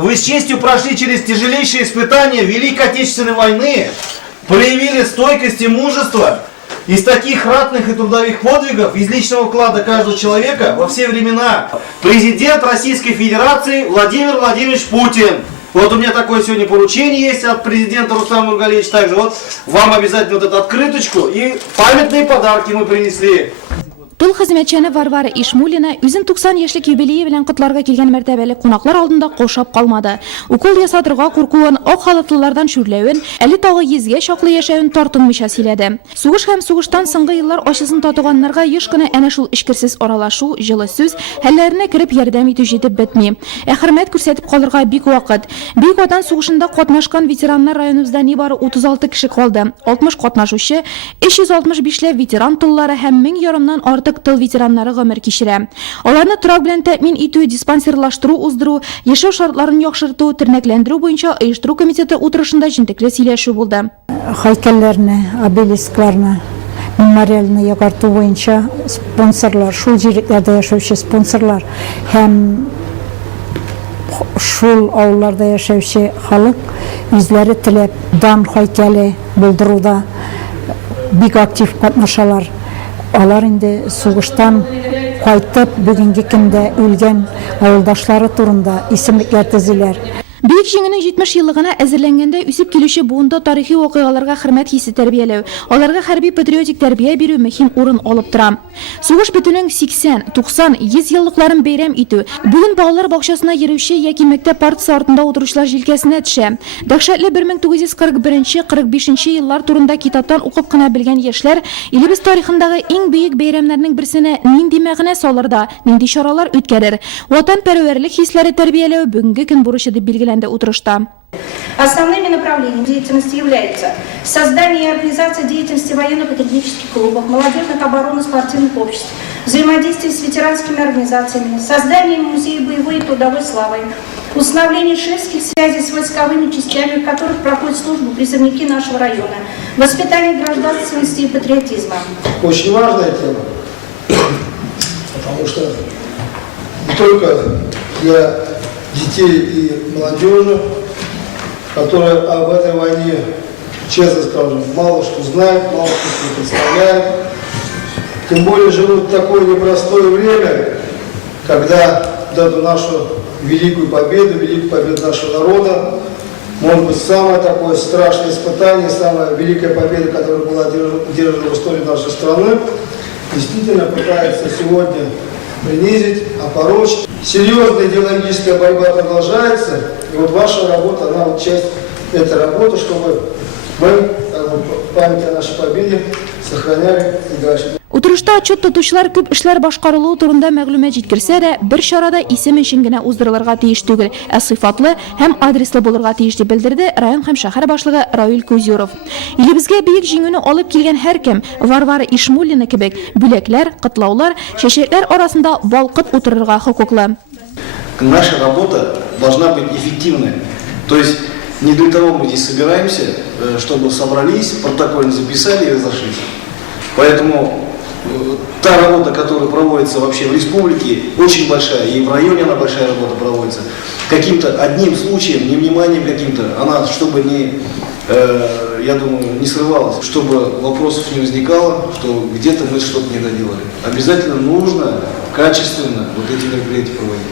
Вы с честью прошли через тяжелейшие испытания Великой Отечественной войны, проявили стойкость и мужество. Из таких ратных и трудовых подвигов, из личного вклада каждого человека во все времена, президент Российской Федерации Владимир Владимирович Путин. Вот у меня такое сегодня поручение есть от президента Рустама Нургалиевича. Также вот вам обязательно вот эту открыточку и памятные подарки мы принесли. Тул хезмәтчәне Варвара Ишмулина үзен 90 яшьлек юбилее белән котларга килгән мәртәбәле кунаклар алдында каушап калмады. Укол ясатырга куркуын, ак халатлылардан шүрләвен, әле тагы йөзгә чаклы яшәвен тартынмыйча сөйләде. Сугыш һәм сугыштан соңгы еллар ачысын татыганнарга еш кына әнә шул эшкерсез аралашу, җылы сүз, хәлләренә кереп ярдәм итү җитеп бетми. Хөрмәт күрсәтеп калырга бик вакыт. Бик Ватан сугышында катнашкан ветераннар районыбызда нибары 36 кеше калды. 60 катнашучы, 365ләп ветеран тыллары һәм 1000 ярымнан артык тыл ветераннары гомер кичерә. Аларны торак белән тәэмин итү, диспансерлаштыру уздыру, яшәү шартларын яхшырту, тернәкләндерү буенча оештыру комитеты утырышында җентекле сөйләшү булды. Һәйкәлләрне, обелискларны, мемориальны яңарту буенча спонсорлар, шул җирекләрдә яшәүче спонсорлар һәм шул авылларда яшәүче халык үзләре теләп дан һәйкәле булдыруда бик актив катнашалар. Алар инде сугыштан кайтып бүгенге көндә үлгән авылдашлары турында исемлекләр төзиләр. Бөек җиңүнең 70 еллыгына әзерләнгәндә үсеп килүче буында тарихи вакыйгаларга хөрмәт хисе тәрбияләү, аларга хәрби патриотик тәрбия бирү мөһим урын алып тора. Сугыш бетүнең 80, 90, 100 еллыкларын бәйрәм итү, бүген балалар бакчасына йөрүче яки мәктәп партасы артында утыручылар җилкәсенә төшә. Дәһшәтле 1941-45 еллар турында китаптан укып кына белгән яшьләр илебез тарихындагы иң бөек бәйрәмнәрнең берсенә нинди мәгънә салырда, нинди чаралар үткәрер, ватанпәрвәрлек хисләре тәрбияләү бүгенге көн бурычы дип билгеләнде. Основными направлениями деятельности являются создание и организация деятельности военно-патриотических клубов, молодежных оборонно-спортивных обществ, взаимодействие с ветеранскими организациями, создание музея боевой и трудовой славы, установление шефских связей с войсковыми частями, в которых проходят службу призывники нашего района, воспитание гражданственности и патриотизма. Очень важная тема, потому что не только для детей и молодежи, которые об этой войне, честно скажем, мало что знают, мало что представляют. Тем более живут в такое непростое время, когда эту нашу великую победу нашего народа, может быть, самое такое страшное испытание, самая великая победа, которая была одержана в истории нашей страны, действительно пытается сегодня принизить, опорочить. Серьезная идеологическая борьба продолжается, и вот ваша работа, она вот часть этой работы, чтобы мы память о нашей победе сохраняли и дальше. Утырышта отчет тотучылар күп эшләр башкарылуы турында мәгълүмат җиткерсә дә, бер чарада исем өчен генә уздырылырга тиеш түгел, сыйфатлы һәм адреслы булырга тиеш дип белдерде район һәм шәһәр башлыгы Равил Кузюров. Илебезгә бөек җиңүне алып килгән һәркем Варвара Ишмуллина кебек бүләкләр, котлаулар, чәчәкләр арасында балкып утырырга хокуклы. Наша работа должна быть эффективной. То есть не для того мы здесь собираемся, чтобы собрались, протокольно записали и разошлись. Поэтому та работа, которая проводится вообще в республике, очень большая, и в районе она большая работа проводится. Каким-то одним случаем, невниманием каким-то, она, чтобы не, я думаю, не срывалась, чтобы вопросов не возникало, что где-то мы что-то не доделали. Обязательно нужно качественно вот эти мероприятия проводить.